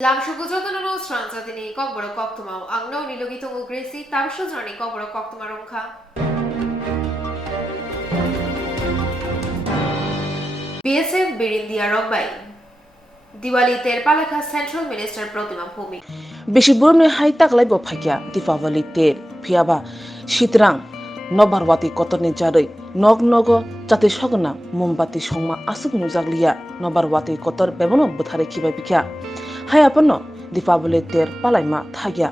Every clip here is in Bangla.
lamshugujotono Swrangchati ni Kokborok Koktwma angno nilogitong ugresi tabshojrani Kokborok Koktwma rongkha BSF Birindia Rokbai Diwali Terpalakha Central Minister Koktwma Bhumi বেশি বুরমে high তাকলাই bo phakya Dipavali ter phiaba shitrang nobarwati kotoni jaroi nog jate sogna mombati songma asuk nujaglia nobarwati kotor bebono buthare khibai bikya hai apono Dipavali ter palaima thagya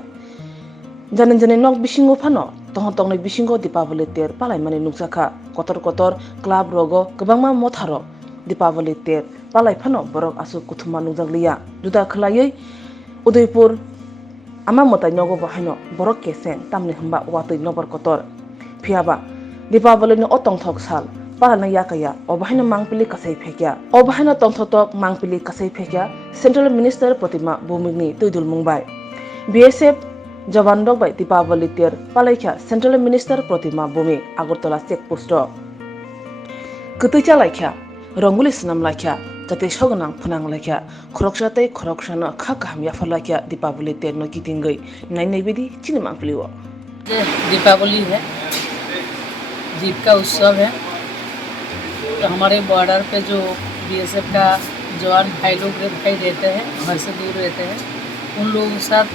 jane nog bisingo phano tongnai bisingo Dipavali ter palaimani nukjaka kotor club rogo kwbangma motharo Dipavali ter palai phano borok asu kuthuma nujaglia juda khlaioi Udaipur ama motai nogo bahino borok keseng tamni hamba watoi nobor kotor phiaba Dipavali ni otong thok sal parana yakaya obahino mangpili kasai phekya obahino tongthotok mangpili kasai phekya Central Minister Koktwma Bhumini tuidul mungbai BSF Jawan rokbai Dipavali ter palaikha Central Minister Koktwma Bhumi Agartala checkpost kutui chalaikha ronguli snam laikha jate sognang phunang laikha khoroksatei khoroksana kha kaham yafalaikha Dipavali ter no kitingei nai bidi chini mangpliwo Deepavali है जीत का उत्सव है तो हमारे बॉर्डर पे जो बीएसएफ का जवान भाई लोग दिखाई देते हैं घर से दूर रहते हैं उन लोगों के साथ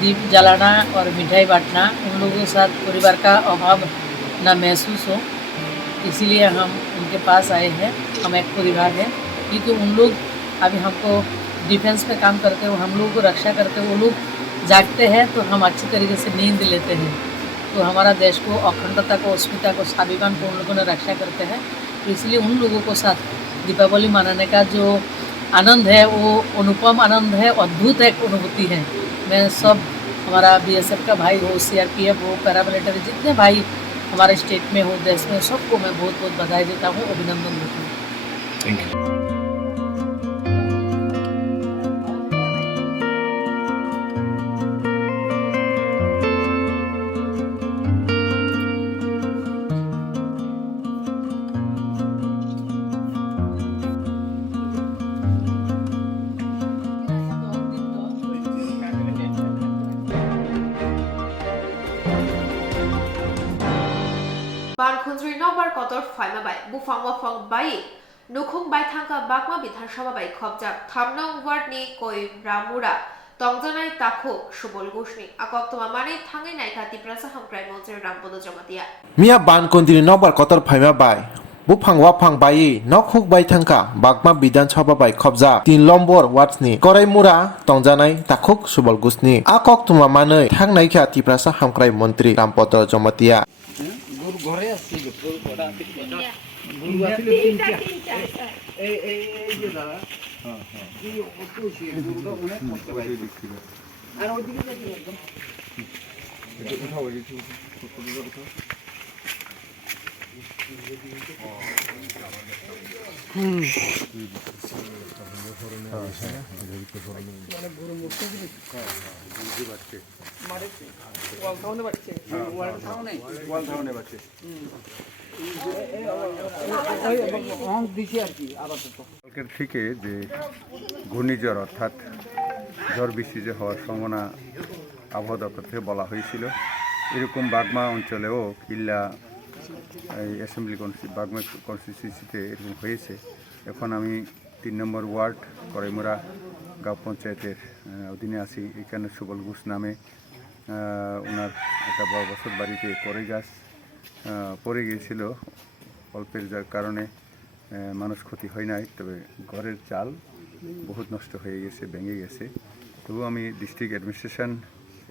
दीप जलाना और मिठाई बांटना उन लोगों के साथ परिवार का अभाव ना महसूस हो इसीलिए हम उनके पास आए हैं। हम एक परिवार है क्योंकि उन लोग अभी हमको डिफेंस में काम करते हैं हम लोगों को रक्षा करते हैं वो लोग जागते हैं तो हम अच्छी तरीके से नींद लेते हैं तो हमारा देश को अखंडता को अस्मिता को स्वाभिमान को उन लोगों ने रक्षा करते हैं तो इसलिए उन लोगों को साथ दीपावली मनाने का जो आनंद है वो अनुपम आनंद है अद्भुत एक अनुभूति है। मैं सब हमारा बीएसएफ का भाई हो सीआरपीएफ हो पैरामिलिट्री जितने भाई हमारे स्टेट में हो देश में सबको मैं बहुत बधाई देता हूँ अभिनंदन देता हूँ। Thank you. Bankhunjri Nokbar Kotor Faima Bai Bufang Wafang Bai Nukhung Bai Thangka Bakma Bidhansabha Bai Khobjak Thamnong Ward ni Koi Ramura Tongjanai Takhuk Subol Gushni Koktwma Mane Thangai Naikha Tiprasa Hamkrai Montri Rampodo Jomatia Mia Bankhunjri Nokbar Kotor Faima Bai Bufang Wafang Bai Nokhuk Bai Thangka Bakma Bidhansabha Bai Khobjak 3 Lombor Wardni Koraimura Tongjanai Takhuk Subol Gushni Koktwma Mane Thangnai Tiprasa Hamkrai Montri Rampodo Jomatia ঘরে আসছে গরু আসলে তিনটা এই যে দাদা হ্যাঁ এই অতসি গরুটা অনেক কষ্ট পায় আর ওইদিকে যাচ্ছে একদম এটা উঠাও এই যে ফটোটা উঠাও মানে গরু মুক্ত করে বুঝতে পারছে মারে ওয়াল থাউনে বাচ্চে ওয়াল থাউনে বাচ্চে কালকের থেকে যে ঘূর্ণিঝড় অর্থাৎ ঝড় বৃষ্টি যে হওয়ার সম্ভাবনা আবহাওয়া দপ্তর থেকে বলা হয়েছিল এরকম বাগমা অঞ্চলেও কিল্লা অ্যাসেম্বলি বাগমা কনস্টিটিউন্সিতে এরকম হয়েছে। এখন আমি 3 নম্বর ওয়ার্ড করাইমুরা গাঁও পঞ্চায়েতের অধীনে আছি। এখানে সুবল ঘোষ নামে ওনার একটা বছর বাড়িতে কড়াই গাছ পড়ে গিয়েছিল অল্পের যার কারণে মানুষ ক্ষতি হয় নাই, তবে ঘরের চাল বহুত নষ্ট হয়ে গেছে, ভেঙে গেছে। তবু আমি district administration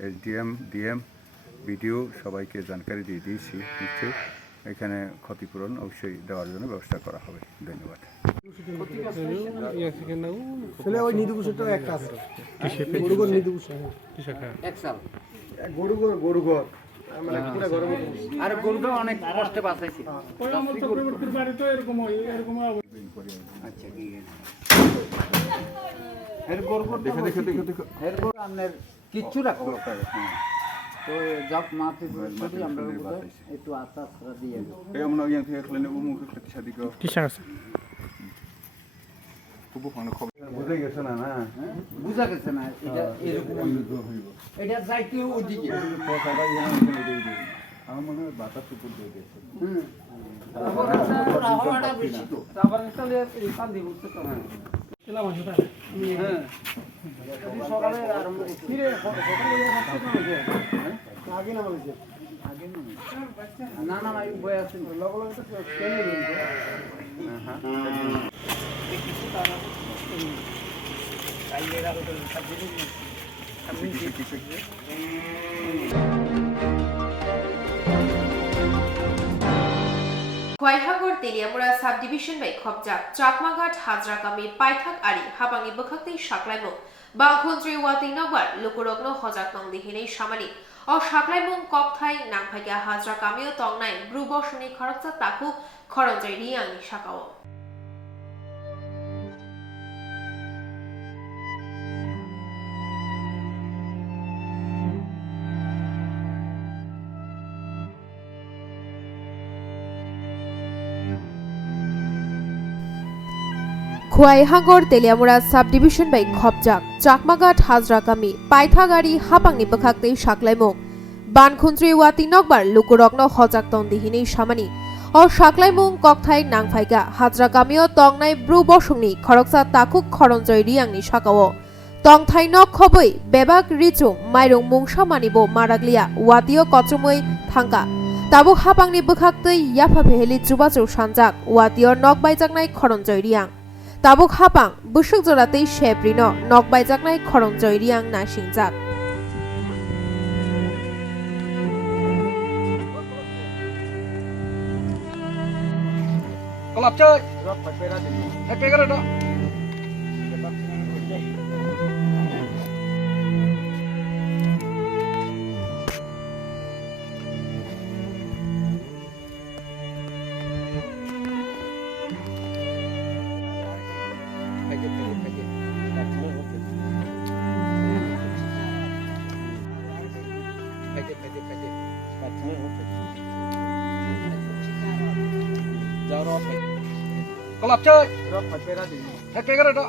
SDM DM BDO সবাইকে জানকারি দিয়ে দিয়েছি। নিশ্চয়ই এখানে ক্ষতিপূরণ অবশ্যই দেওয়ার জন্য ব্যবস্থা করা হবে। ধন্যবাদ। আর গরুটা অনেক কষ্টে বাঁচাইছে। আচ্ছা ঠিক আছে কিচ্ছু রাখবো তো যাক মাতে আমরা একটু আস্তে আস্তে দিয়ে বুফাংনো খবর বুঝে গেছে না না বুঝা গেছে না এটা এরকম এটা যাইতেও ওদিকে কথাটা আমার মনে হয় বাতাস উপর দিয়ে গেছে হাওয়াটা বেশি তো তারপরে তাহলে কাল দিব তো কেলা মাছ ওটা হ্যাঁ সকালে আরম্ভ ফিরে আগে না বলেছে আগে না না না এই বই আছে লগ লগ তো কেনে দিন হ্যাঁ কাইলেরা তো সাবজেক্ট খোয়াইহাগর তেলিয়ামুড়া সাব ডিভিশন বাই খবজাক চাকমাঘাট হাজরাকামি পাইথাক আরি হাবাঙি বখাক্তি সাকলাইমু বাংখন্ত্রি ওয়াতি নগর লোকরগ্ন হজাক নং দিহিনে সামানি ও সাকলাইমুং কপথাই নাংফাইকা হাজরাকামিও তংনাই ব্রুবশনি খরচা তাকু খরঞ্জয় রিয়াংনি সাকাও খোয়াইহাগর তেলিয়ামুড়া সাব ডিভিশন বাই খবজাক চাকমাঘাট হাজরাকামি পাইথাগারি হাপাংনি বখাক্তি সাকলাইমুং বানখুন্ত্রি ওয়াতি নগবার লুকুরগ্ন হজাক তং দিহিনে সামানি ও সাকলাইমুং ককথাই নাংফাইকা হাজরাকামিও তংনাই ব্রুবশংনি খরকসা তাকুক খরঞ্জয় রিয়াংনি সাকাও তংথাই নক খবই বেবাক রিচুং মাইরং মুংসা মানিব মারাগলিয়া ওয়াতিও কচমই থাঙ্কা তাবু হাপাংনি বখাক্তি ইয়াফা ভেহেলি জুবাচু সানজাক ওয়াতিও নক বাইজাকনাই খরঞ্জয় রিয়াং তাবুক হাপাং বুসুক জোড়াতেই শেপ্রিন নক বাইজাকনাই খরঞ্জয় রিয়াং নাসিংজাক কলাপচার একে গেল না কলাপচার একে গেল না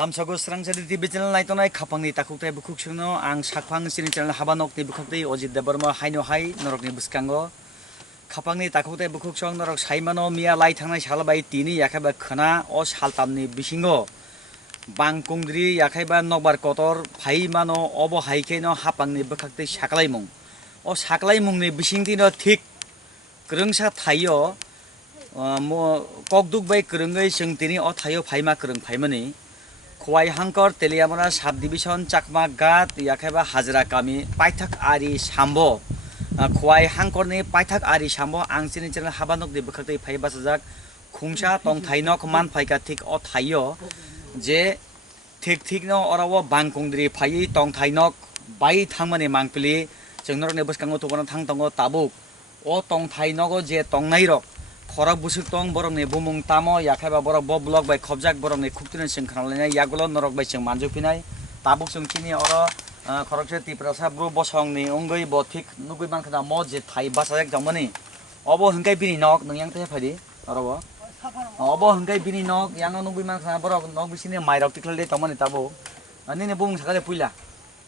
Lamsago Swrangchati TV channel naitonai khapangni takuktai bukuk sungno ang sakphang sini channel habanokni bukuktai Ojit Debarma haino hai norokni buskango khapangni takuktai bukuk sung norok saimano mia lai thangnai salbai tini yakhaiba khana o saltamni bisingo bangkungdri yakhaiba nokbar kotor phai mano obo haikeno hapangni bukaktai saklaimung o saklaimungni bisingtino thik krungsa thayo kokduk bai krungai sungtini o thayo phaima krung phaimani খোয়াইহাগর তেলিয়ামুড়া সাব ডিভিশন চাকমাঘাট ইয়াখাইবা হাজরাকামি পাইথাক আরি সাম্বো খোয়াইহাগরনি পাইথাক আরি সাম্বো আং চিনি চ্যানেল হাবানকনি বখাক্তै ফাই বাসাজাক খুংসা তংথাইনক মান ফাইকা ঠিক অ থাইयो যে ঠিক ঠিক ন অরাও বাংকুंद्रि फाइ तंथाइनक बाई थांमानि मांगपिलि जोंनरनि बसकांगो थबना थां दंगो ताबुक अ तंथाइनगो जे तंनाइरक खरक बुसुक तंग बरकनि बुमुं तामो याखाइबा बरक ब ब्लक बाय खबजाक बरकनि खुक्तिनि सिं खालामलायनाय यागुलो नरक बाय सिं मानजुफिनाय ताबुक जोंखिनि अर खरकसे तिप्रासा ब्रु बसंनि अंगै ब थिक नुगै मानखना म जे थाइ बासाक जमनि अबो हंगाय बिनि नक नोंयां थाय फादि अरबो अबो हंगाय बिनि नक यांग नुगै मानखना बरक नक बिसिनि माइरक तिखलाय तमनि Tabo अनिने बुमुं साखाले पुइला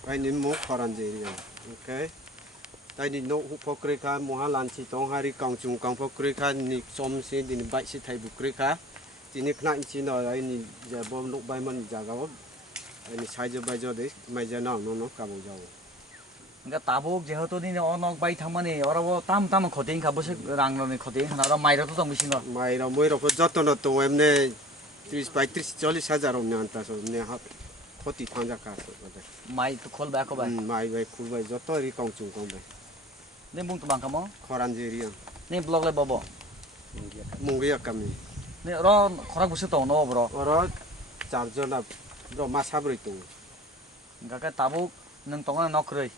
Ini mau koran jadi, oke. Tadi no pokreka mohalan si tong hari kangcung kang pokreka ni som si di baik si thai pokreka. Ini kena isi no ini jabom nuk bayi man jaga. Ini saja bayi jadi, mai jana no kamu jauh. Enggak tabuk jehoto ni onok bayi thamani orabo tam khoting ka bosek rangloni khoting na ora mairo to tong bisingo Mai ramai rokok jatuh no tu emne 30-40 om ni antas om ni hap khoti thanja ka. mai to khol ba ko ba Mai bayi kul bayi jatuh hari kangcung kang bayi. ne bung to bang kamo Koran jadi yang ne blog le bobo mungkin kami. ne ro khorak bosek to no bro Orang charger na bro masa beri tu. enggak ka tabuk nang tonga nok rei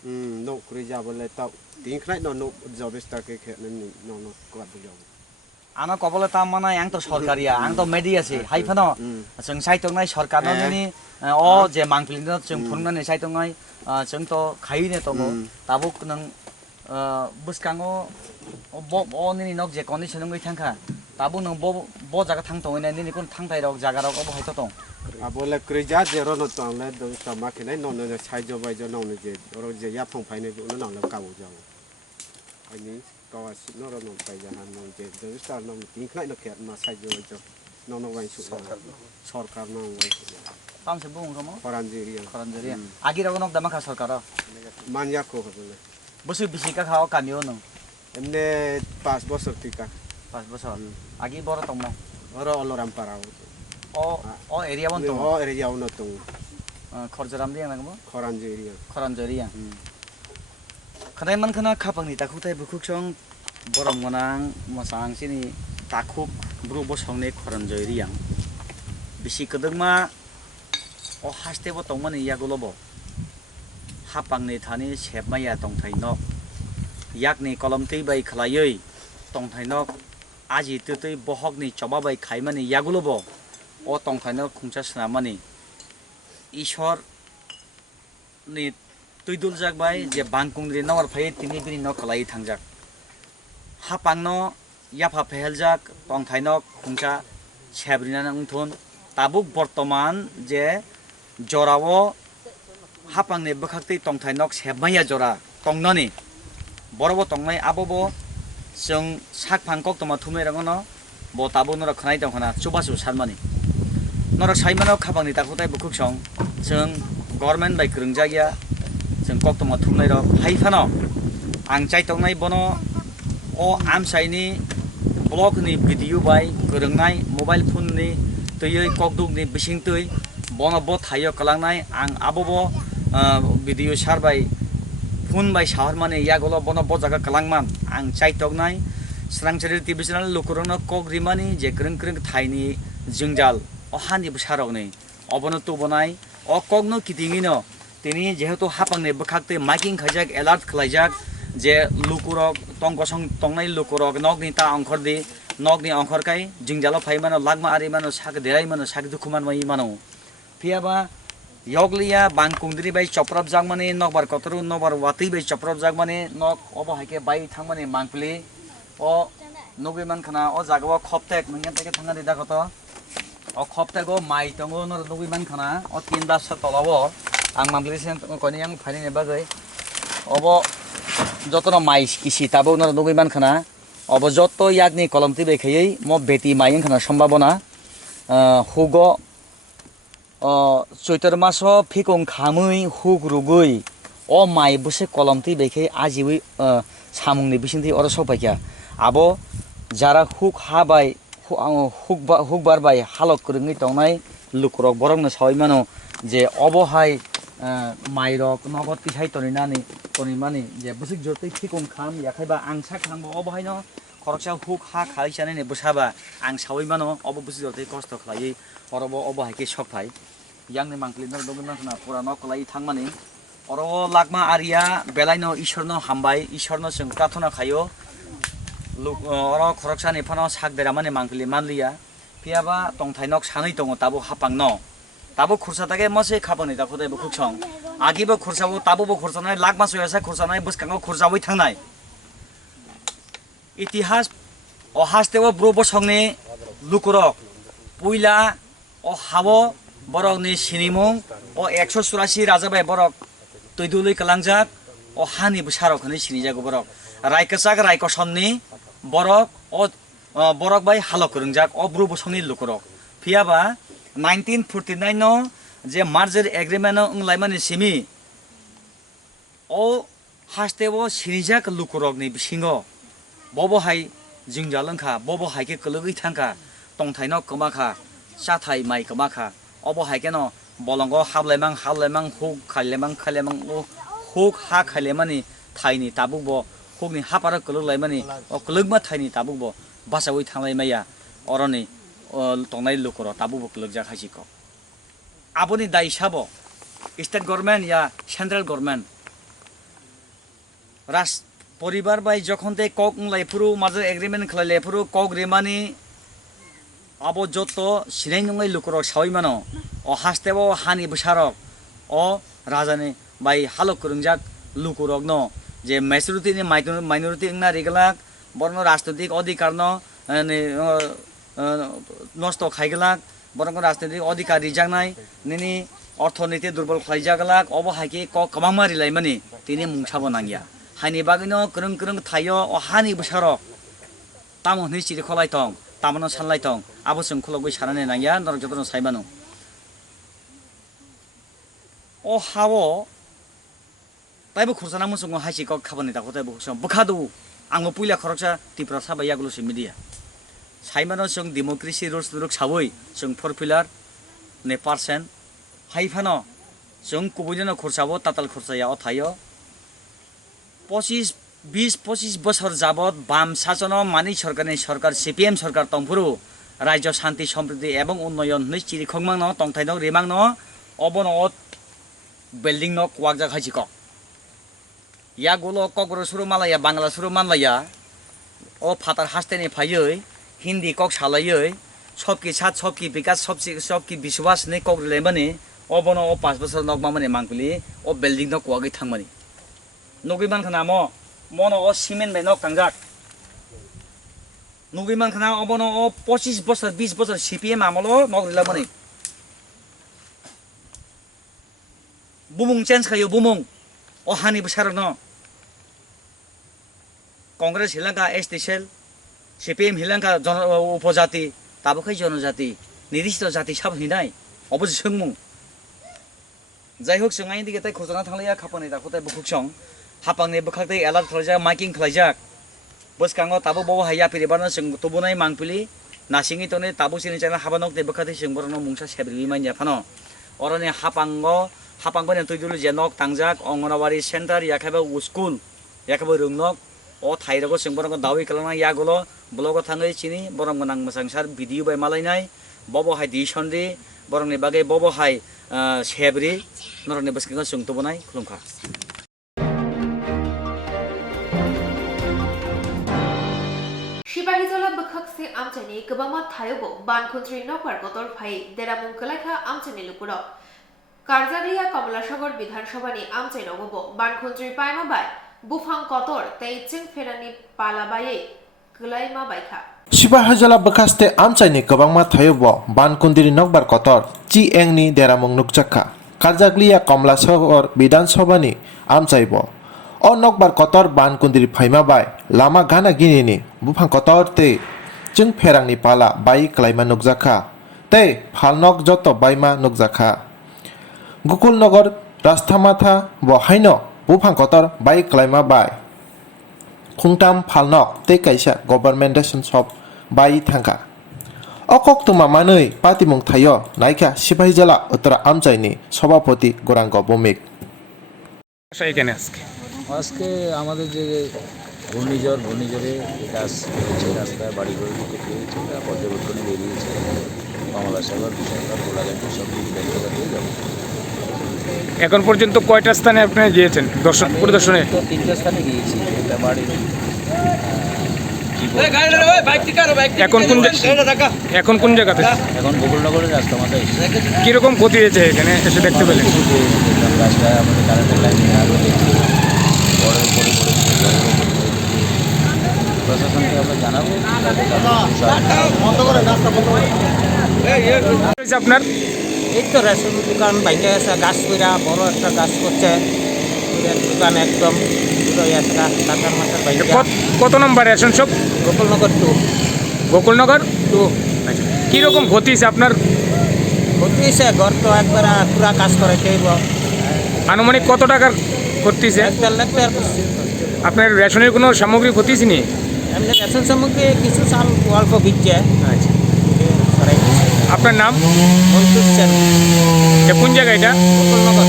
Nok kerja boleh tahu. Tingkat no nok job star ke nanti no kuat berjauh. Ano kobole tamana yang to sorkaria, ang to media sih. Hai phano, jeung saitung nai sorkar no ni o je mangpili no jeung phunna ni saitung nai jeung to khai ne tongo. Tabuk nang buskango bo ni nok je condition ngai thangka. Tabuk nang bo jaga thang tong ni ni kun thang thai rok jaga rok obo hai to tong. Abole kreja zero no tong le do sama kene no no chai jo bai jo no ne je oro je ya phong phai ne no no ka wo jo. Aniก็นอกนอกไปอย่างนั้นนองเจเดี๋ยวสารนองทิ้งขนาดนักเขียนมาใช้อยู่จ้ะนองนองไว้สุดสอดการนองไว้ Tam se bung kamo? Koranjeriya Koranjeriya. Agi rok nok dama ka sorkar. manyak ko ko le Busu bisika khao kamio no. emne pas bosok tika Pas bosor. Agi boro tongmo. oro oloram parao O area bon tong. o area uno tong Khorjaram dia nang mo. Koranjeriya Koranjeriya. Kadai man kana khapangni takuk tai bukuk chong borong monang mosang sini takuk bru bosong ne Koranjeriya. Bisi kedengma o haste bo tongmani yagulobo. Hapangni thani sebmaya tongthai nok. Yakni kolomtei bai khalayoi tongthai nok aji tutui bohokni choba bai khaimani yagulobo. O tongthai nok khungcha snamani. Ishor ni tuidul jak bai je bangkungri nawar phai tini bini no khalai thangjak. Hapangno yafa pheljak tongthai nok khungcha sebrina nangthon tabuk bortoman je jorao hapangni bokhaktei tongthai nok sebmaya jora tongnoni borobo tongnai abobo जों sak phangkok toma thumai rangono bo tabo nora khnai dongkhana chubasu salmani nora saimano khapangni takutai bukuk song जों government bai krungjagia जों koktoma thumai rok haifano ang chai tongnai bono o amsaini blog ni video bai krungnai mobile phone ni tui kokduk ni bising tui bono bo thayo kalangnai ang abobo video sarbai phone bai shahar mane yagolo bono bo jaga kalangman ang chai tognai Swrangchati TV channel lukurongno kokrimani je krung krung thaini jungjal o hani busarogni obono tubonai o kokno kitingino tini jehetu hapangni bkhakte making khajak alert khlaijak je lukurok tongkosong tongnai lukurok nokni ta angkhordi nokni angkhorkai jungjalo phaimano lagma arimano sak derai mano sak dukuman mai mano phiaba Yoglia bangkungdri bai choprap jagmani nokbar kotru nokbar wati bai choprap jagmani nok obo haike bai thangmani mangpli o nogbiman khana o jagao khoptek mangyan teke thangani dakoto o khoptego mai tongo nor nogbiman khana o tinda sa tolawo ang mangpli sen koni yang phani ne bagai obo jotono mai kisi tabo nor nogbiman khana obo jotto yagni kolomti bai khayei mo beti maiyang khana sambabona hugo Chaitor maso fikung khamui huk rugui o mai buse kolomti bekhe ajiwi samungni bisingti oro sopaikia abo jara huk habai huk barbai halok krungi tongnai lukrok borokno saimano je obohai mairok nogot tisai tonimani je busik jortei fikung kham yakhaiba angsa khangbo obohaino koroksa huk ha khaisane ne busaba ang saimano obo busik jortei kosto khlai orobo obo haike sokpai yang ni mangkli nor dogna khna pura no kolai thangmani oro lagma aria belaino ishorno hambai ishorno जों प्रार्थना खायो oro khoroksa ni phano sak deramani mangkli manliya phiaba tongthai nok sanai tongo tabo hapangno tabo khursa tage mose khapani ta khudai bukhukchong agibo khursabu tabo bo khursanai lagma soyasa khursanai buskango khurjawai thangnai itihas o hastebo brobo songni lukurok puila o habo borok ni sinimung o 184 raja bai borok tuidului kalangjak o hani busarok ni sinijago borok raikachak raikosonni borok o borok bai halok rungjak o bru bosongni lukurok phiaba 1949 no je merger agreement no unglaimani simi o hastebo sinijak lukurok ni bisingo bobo hai jingjalangkha bobo haike kologui thangka tongthaino komakha chathai mai komakha obo haikeno bolongo hablaimang huk khalemang o huk ha khalemani thaini tabukbo hukni hapara kolog laimani o kologma thaini tabukbo basawi thanglai maya oroni tongnai lukoro tabukbo kologja khasiko aboni dai sabo state government ya central government পরিবার বাই যখন তে কক লাইফুরু মাঝে এগ্রিমেন্ট খালাই লাইফুরু কক রেমানি আবো যত সিনাই নঙ্গাই লুকুরক সাওই মানো ও হাসতেব হানি বসারক ও রাজানি বাই হালক করুংজাক লুকুরক ন যে মেজরিটি ni মাইনরিটি না রেগলাক বরং রাজনৈতিক অধিকার ন নষ্ট খাইগলাক বরং রাজনৈতিক অধিকার রিজাংনাই নিনি অর্থনীতি দুর্বল খাইজাগলাক অবহাইকে কমামারি লাইমানি তিনি মুংসাবো নাঙ্গিয়া হানি বাগিনো করং করং থাইयो ও হানি বসারক তামনি চিরি খলাই তং তামनो सानलाय तं आबो जों खलगै सानानै नांगिया नरक जतन साइमानो ओ हावो ताइबो खरसाना मुसुंग हाइसि क खाबनि दाखौ ताइबो सम बखादु आंबो पुइला खरकसा तिप्रा साबा यागलुसि मिडिया साइमानो जों डेमोक्रेसि रुल्स रुक साबै जों फरफिलार ने पार्सेन्ट हाइफानो जों कुबैनो खरसाबो ताताल खरसाया अ थायो 20-25 বছর যাবৎ বাম শাসন মানি সরকারनि সরকার সিপিএম সরকার তংফুরু রাজ্য শান্তি সমৃদ্ধি এবং উন্নয়ন নিশ্চিত খংমাং তংথাই রেমাং অবন বিল্ডিং কোয়াকজা খাইছি কক ইয়া গুলো ককর সুরু মালায়া বাংলা সুরু মানলায়া ও ফাতার হাসতেনি ফাইयै হিন্দি কক সালাयै सबकी साथ सबकी विकास सबकी विश्वास ने কক রেলেমানি অবন 5 বছর নক মামানি মাংকুলি ও বিল্ডিং কোয়াগै थांमानि नगैमान खानामो मन ओ सिमेन्ट बाय नक थांजाक नगैमान खाना अबन ओ 25 বছর 20 বছর সিপিএম আমলো नगरिला माने बुमुं चेन्ज खायो बुमुं ओ हानि बसारक न कांग्रेस हिलंका एसटी सेल सिपिएम हिलंका उपजाति ताबोखै जनजाति निरिष्ट जाति साब हिनाय अबो सोंमुं जाय होक सोंगाय दिगे ताय खजना थांलाया खापानि दाखौताय बुखुसं हापांनि बखाखै एलार्ट खालायजाक माइकिं खालायजाक बसकांगो ताबो बाव हाया पिरिबानो जों तबुनाय मांपिलि नासिङि तने ताबो सिनि जाना हाबानक दे बखाखै जों बरनो मुंसा सेब्रि माइया फानो अरने हापांगोनि तैदुलु जेनक तांजाक अंगनवाड़ी सेन्टर याखाबा स्कुल याखाबा रोंनक ओ थाइरगो जों बरनो दावि खालामना यागोलो ब्लगो थाङै चिनि बरम गोनां मोसांसार भिडिअ बाय मालायनाय बबो हाय दिसनदि बरंनि बागै बबो हाय सेब्रि नरनि बसकांगो जों तबुनाय खुलुमखा सिबाहिजला बखकसे आमचनि गोबामा थायोबो बानखुन्त्रि नकबार गतर फाइ देरामुं कलाखा आमचनि लुकुर कारजागलिया कमलासागर विधानसभानि आमचै नगबो बानखुन्त्रि पाइमा बाय बुफां कतर तैचिं फेरानि पालाबायै गलायमा बायखा सिबाहिजला बखास्ते आमचाइनि गोबांमा थायोबो बानकुन्दिरि नकबार कतर ची एंनि देरामुं नुकजाखा कारजागलिया कमलासागर विधानसभानि आमचाइबो ओ नकबार कतर बानकुन्दिरि फाइमा बाय लामा गाना गिनिनि बुफां कतर ते जों फेरांनि पाला बाय क्लाइमा नुकजाखा ते फालनक जत बायमा नुकजाखा गुकुलनगर रास्थामाथा बहायनो बुफां कतर बाय क्लाइमा बाय खुंटाम फालनक ते काइसा गभर्नमेन्ट रेशन शप बाय थांखा ओ कोक्तुमा मानै पातिमुं थायो नायखा सिबाहिजला उत्तरा आमचाइनि सभापति गौरांग भौमिक আজকে আমাদের যে ঘূর্ণিঝড়ে কাজ হয়েছে রাস্তায় বাড়িঘর ক্ষতি হয়েছে তারা পর্যবেক্ষণে বেরিয়েছে কমলাসাগর বিশালগড় গোলাঘাটি সব দিকে দেখতে যাব এখন পর্যন্ত কয়টা স্থানে আপনি গিয়েছেন দর্শন পরিদর্শনে? তো 3টা স্থানে গিয়েছি একটা বাড়ি এখন কোন জায়গাতে? এখন গোকুলনগরের রাস্তা মাথায় কিরকম ক্ষতি হয়েছে এখানে এসে দেখতে পেলেন? রাস্তায় আমাদের কারেন্টের লাইন আরও দেখছি বড়ের উপরে পড়েছে প্রশাসনকে আমরা জানাবো আপনার এই তো রেশন দোকান বাইকে আছে গাছ কইরা বড় একটা গাছ করছে দোকান একদম টাকার মাথার বাইকে কত নম্বর রেশন শপ? গোকুলনগর 2 গোকুলনগর 2 কিরকম ক্ষতি হয়েছে আপনার? ক্ষতি হয়েছে ঘর তো একবার পুরা কাজ করে খেয়েব আনুমানিক কত টাকার ক্ষতি হয়েছে? 1.5 লাখ টাকার। আপনার রেশনের কোনো সামগ্রী ক্ষতি হয়নি? এমনি রেশন সামগ্রী কিছু চাল অল্প ভিজছে। আচ্ছা, আপনার নাম? মন্টু সেন। কোন জায়গা এটা? গোকুলনগর।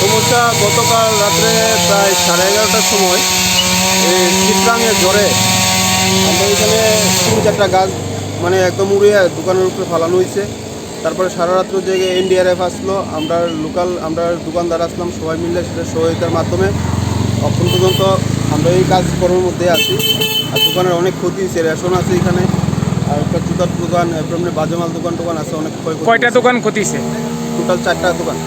সমস্যা গতকাল রাত্রে প্রায় 11:30টার সময় এই শীতরাঙের জ্বরে আমরা এখানে 3-4টা গাছ মানে একদম উড়িয়ে দোকানের উপরে ফালানো হয়েছে। তারপরে সারা রাত্র জেগে এনডিআরএফ আসলো, আমরা দোকানদার আসলাম, সবাই মিলে সেটা সহায়তার মাধ্যমে এখন পর্যন্ত আমরা এই কাজকর্মের মধ্যে আছি। আর দোকানের অনেক ক্ষতি হয়েছে, রেশন আছে এখানে, আর একটা জুতার দোকান, এমনি বাজেমাল দোকান আছে, অনেক ক্ষয়ক্ষতি। কয়টা দোকান ক্ষতিছে? টোটাল 4টা দোকান।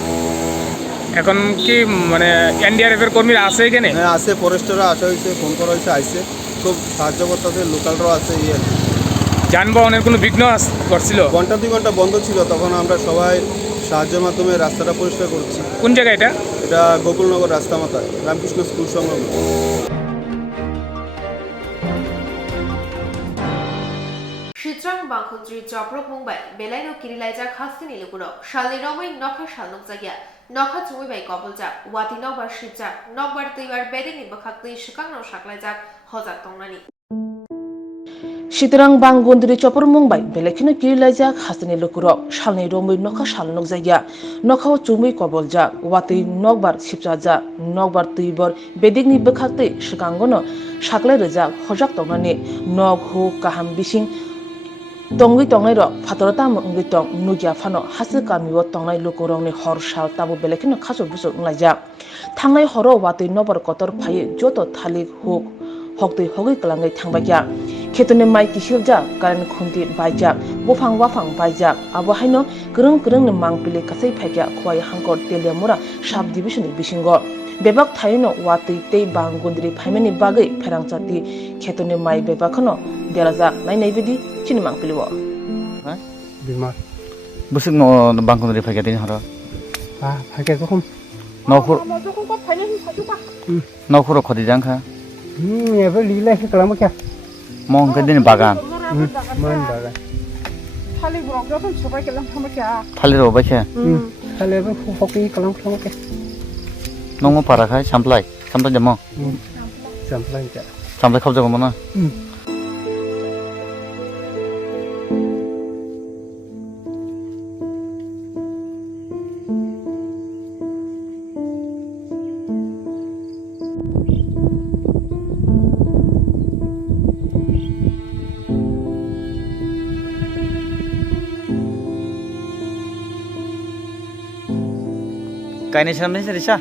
এখন কি মানে এনডিআরএফ এর কর্মীরা আছে এখানে? হ্যাঁ আছে, ফরেস্টাররা আসা হয়েছে, ফোন করা হয়েছে, আইসে খুব সাহায্য করতেছে, লোকালরাও আছে। যানবাহনের কোনো বিঘ্ন করছিল? ঘন্টা 2 ঘন্টা বন্ধ ছিল, তখন আমরা সবাই সাহায্যের মাধ্যমে রাস্তাটা পরিষ্কার করছি। কোন জায়গা এটা? এটা গোকুলনগর রাস্তা মাথায়, রামকৃষ্ণ স্কুল সংলগ্ন। Swrangchati bangkhundri Koktwma Mumbai belaino kirilaija khastini lukurok shalni romai nokha shalnok jagya nokha chumi bai koboljak wati nokbar shipjak nokbar teibar bedeni bakhakni shikangno shaklaijak hojak tongnani Sitrang bangkhundri Koktwma Mumbai belekino kirilaijak khastini lukurok shalni romai nokha shalnok jagya nokha chumi koboljak wati nokbar shipjak nokbar teibar bedeni bakhakni shikangno shaklaijak hojak tongnani nok hu kaham bising Tongwi tongnai ro fatorata mungwi tong nugya phano hasi kamiwo tongnai lukurongni hor sal tabu belekino khasur busuk nglaijak thangnai horo watui nobor kotor phai joto thalik huk hoktui hogi klangai thangbakya khetone mai kisiljak current khunti baijak bufang wafang baijak abo haino krung ni mangpili kasai phaikya khwai hangkor teliamura sub division ni bisingo bebak thaino watui tei bangkhundri phaimani bagai Swrangchati khetone mai bebakhono derajak nainai bidi chini mangpiliwo Bimar. Busuk no bangkhundri phaikya tin haro. Phaikya ko khum. Nokhur. Nokhur khodi jangkha. Ebe lila se kalam kya? Mong ka din bagan. Man bagan. Thali ro ba kya. Thale ebe hoki kalam kya? Nongo para khai samplai jamo. Samplai kya? Samplai khop jago mana. Kainai salamnya serisa.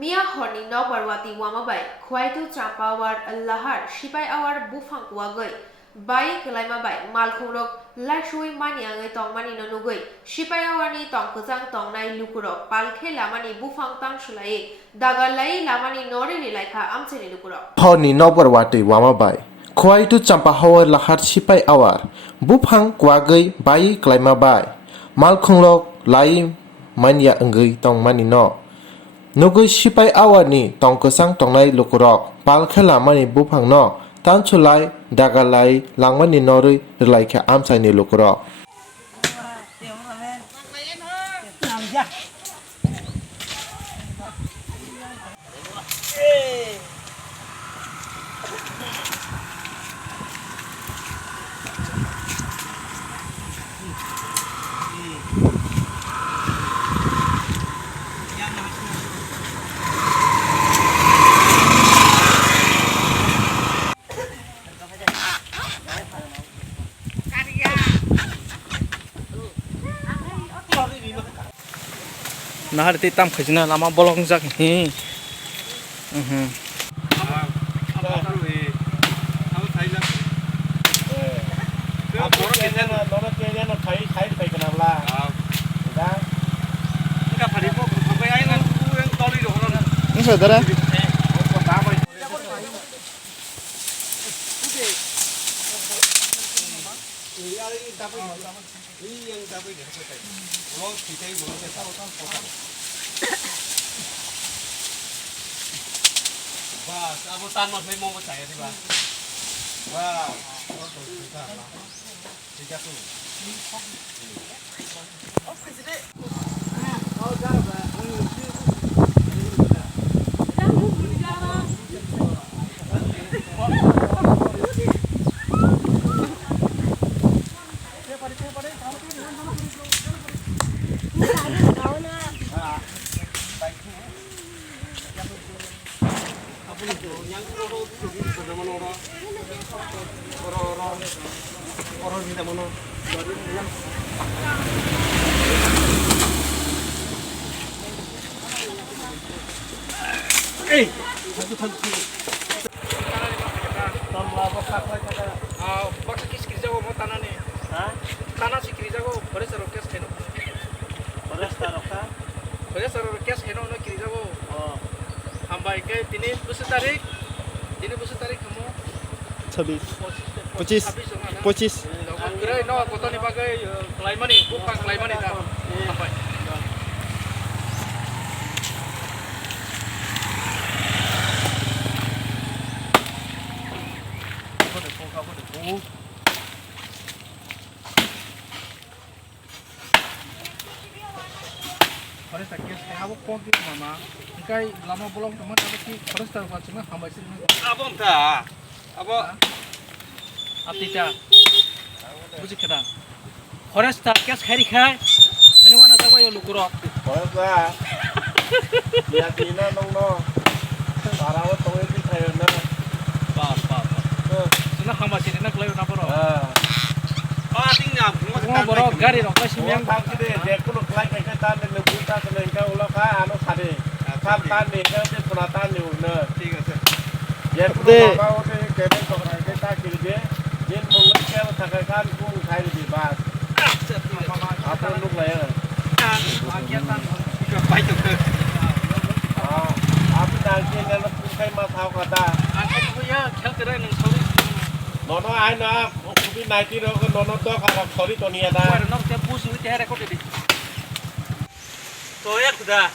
Mia horni nokbarwati wamabai khwaitu champawar lahar sipai awar bufang kuagai bai kelaima bai malkhungrok lashui maniangai tongmani nonugoi sipai awarni tongkujang tongnai lukurok palkhe lamani bufang tangsulai dagalai lamani nori lilaikha amcheni lukurok Horni nokbarwati wamabai khwaitu champawar lahar sipai awar bufang kuagai bai kelaima bai malkhungrok lai mania enggai tongmani no Nugui sipai awani tongkesang tongnai lukurok palkhela mani bufang no tanchulai dagalai langmani nori relaikha amsaini lukurok Nahar ti tam khajna lama bolong jak hi. Saudara. Bas, abo tan mas may mo saya di ba? Wow. Tiga tu. Foresta kes khari khai. Ini mana jago yo lukurok. Sina hamba sini nak layu naporo. Borok gari rok lai simyang. Nono ai na, COVID-19 ko nono to ka sorry to niya da. Nok te pusu te hare ko di. To ya kuda.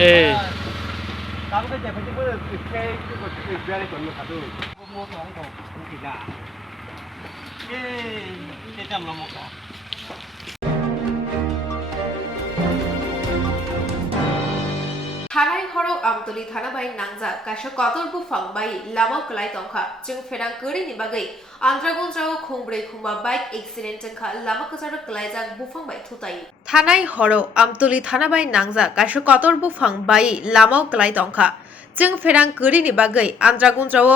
Eh. Kamu kan jadi pun kayak itu biar itu lo kado. Mau ngomong kok, tidak. Kita mau kok. থানায় হরক আমতলি থানা বাই নাংজা কাশা কতর বুফাং বাই লামাও কলাই তংখা जों फेरां गरी नि बागै आन्द्रागुनजाव खुंब्रै खुंबा बाइक एक्सिडेंट जोंखा लामा कजार कलाइजाक बुफां बाय थुताई थानाय हरो আমতলি থানা বাই नांजा काशा कतर बुफां बाई लामाव कलाई तंखा जों फेरां गरी नि बागै आन्द्रागुनजाव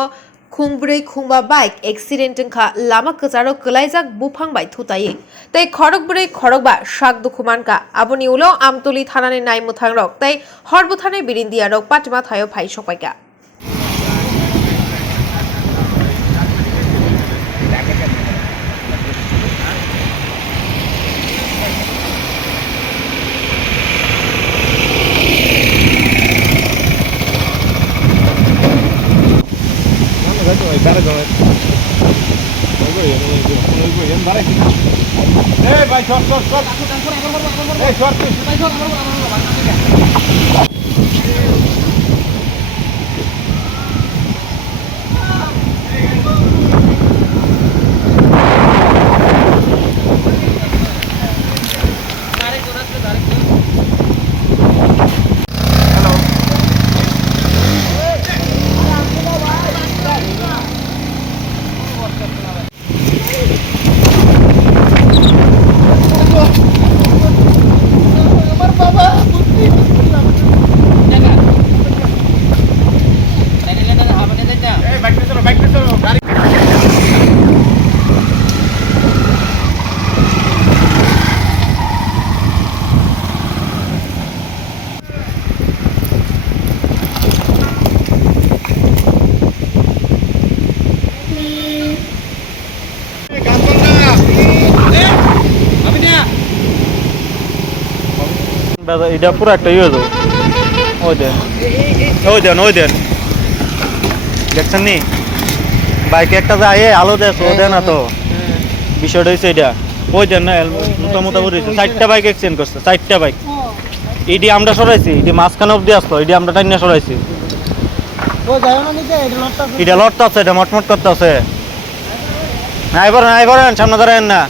खुंब्रै खुंबा बाइक एक्सिडेंट जोंखा लामा कजारो कलाइजाक बुफां बाय थुताई ताई खरकब्रै खरकबा शाक दुखुमानका आबनि उलो আমতলি थानानि नायमुथां रक ताई हरबुथाने बिरिन्दिया रक पाटमा थायो फाइ सपाइका এটা পুরো একটা ইয়ে যাবো ওই দেন দেখছেন নি বাইকে একটা যায় আলো দেয় ও দেয় না তো বিষয়টা হচ্ছে এটা ওই দেন না মোটামুটি 4টা বাইক এক্সচেঞ্জ করছে 4টা বাইক এটি আমরা সরাইছি এটি মাঝখানে অব্দি আসতো এটি আমরা টাইনা সরাইছি এটা লড়তে আছে এটা মটমট করতে আছে নাই বলেন সামনে দাঁড়ায় না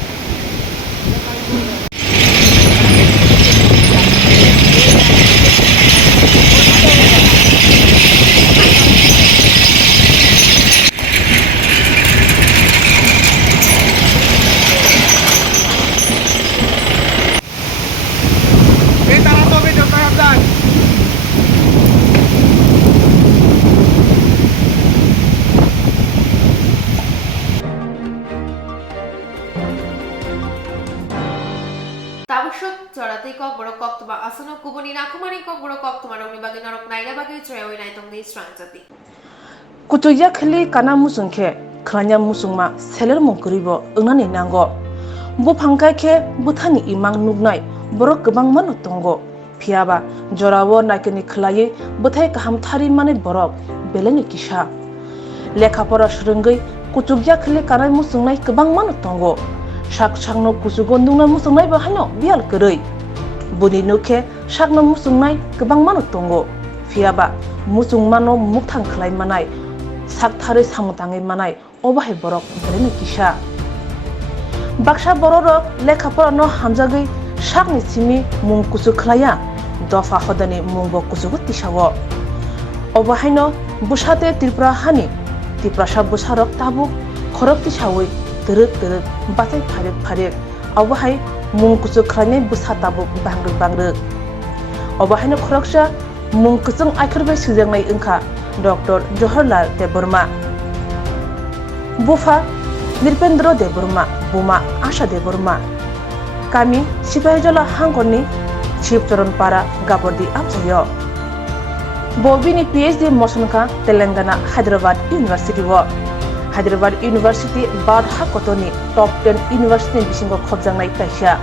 Swrangchati Kokborok Koktwma asano kubuni nakumani Kokborok Koktwma rongni bagi norok naina bagi treoi nai tongni Swrangchati. Kutuya khali kana musungkhe khlanya musungma seler mungkuribo unani nango bufangkai khe buthani imang nugnai borok gobang mano tongo phiaba jorawo naikeni khlai buthai kaham thari mane borok beleni kisa lekhapora srungoi kutukya khali kana musungnai gobang mano tongo sakno kusugo nungna musungnai ba hano bial koroi buni nukhe sakno musungnai gobang mano tongo phiaba musungmano mukthang khlai manai sakthari samutangai manai obahe borok beleni kisa baksa borok lekhapora no hamjagoi sakni simi mung kusu khlaya dofa hodani mungbo kusugo tisawo obahaino busate tripura hani tiprasa busarok tabuk khorok tisawoi teruk batai pharek obahai mung kusu khlane busa tabuk bangruk obahaino khoroksa mung kusung aikhirbai sujangnai wngkha Dr. Jawaharlal Deburma Bufa Nirpendra Deburma Buma Asha Deburma Kami Sipahijala Hangkoni Chief Charanpara Gabordi Amsayo Bobini PhD Mosanka Telangana Hyderabad University wo Hyderabad University Badha Kotoni Top 10 University Bisingo Khobjangnai kaisa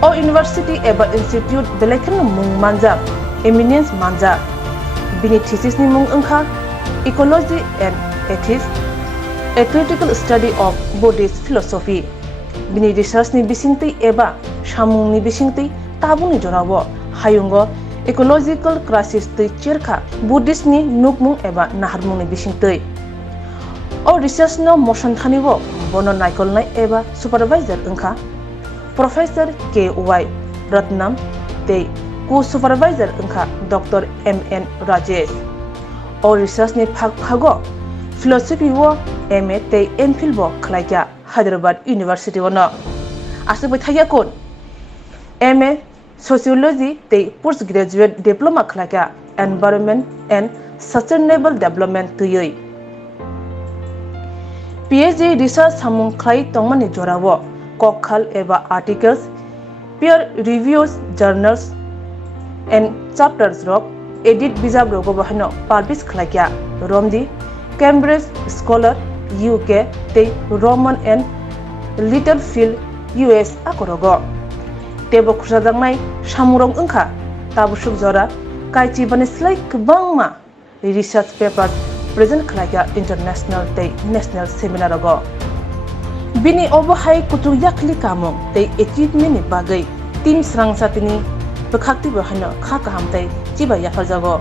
O University eba Institute Belekan mung manja Eminence manja Bini thesis ni mung wngkha Ecology and Ethics A Critical Study of Buddhist Philosophy Bini research ni bisingtei eba samung ni bisingtei tabuni jorawo hayungo ecological crisis tei cherkha Buddhist ni nukmung eba naharmung ni bisingtei O research no motion thaniwo bono naikolnai eba supervisor wngkha Professor K.Y. Ratnam tei Co-supervisor wngkha Dr. M.N. Rajesh O research ni phago philosophy wo MA tei MPhil bo khlaikya Hyderabad University wono asukbai thagyakun MA Sociology tei Postgraduate Diploma khlaikya Environment and Sustainable Development tuyoi PhD research samung khlai tongmani jorawo kokhal eba articles peer reviews journals and chapters rok edit bijab rogo bahino publish khlaikya Romdi Cambridge Scholar UK tei Roman and Littlefield US akorogo tebo khursadangnai samurong wngkha tabusuk jora kaichi bani slai kwbangma research papers present khlaikya international tei national seminar rogo bini obohai kutu yakli kamung tei achievement ni bagai team Swrangchati ni bekhakti bahino kha kaham tei chiba yafarjago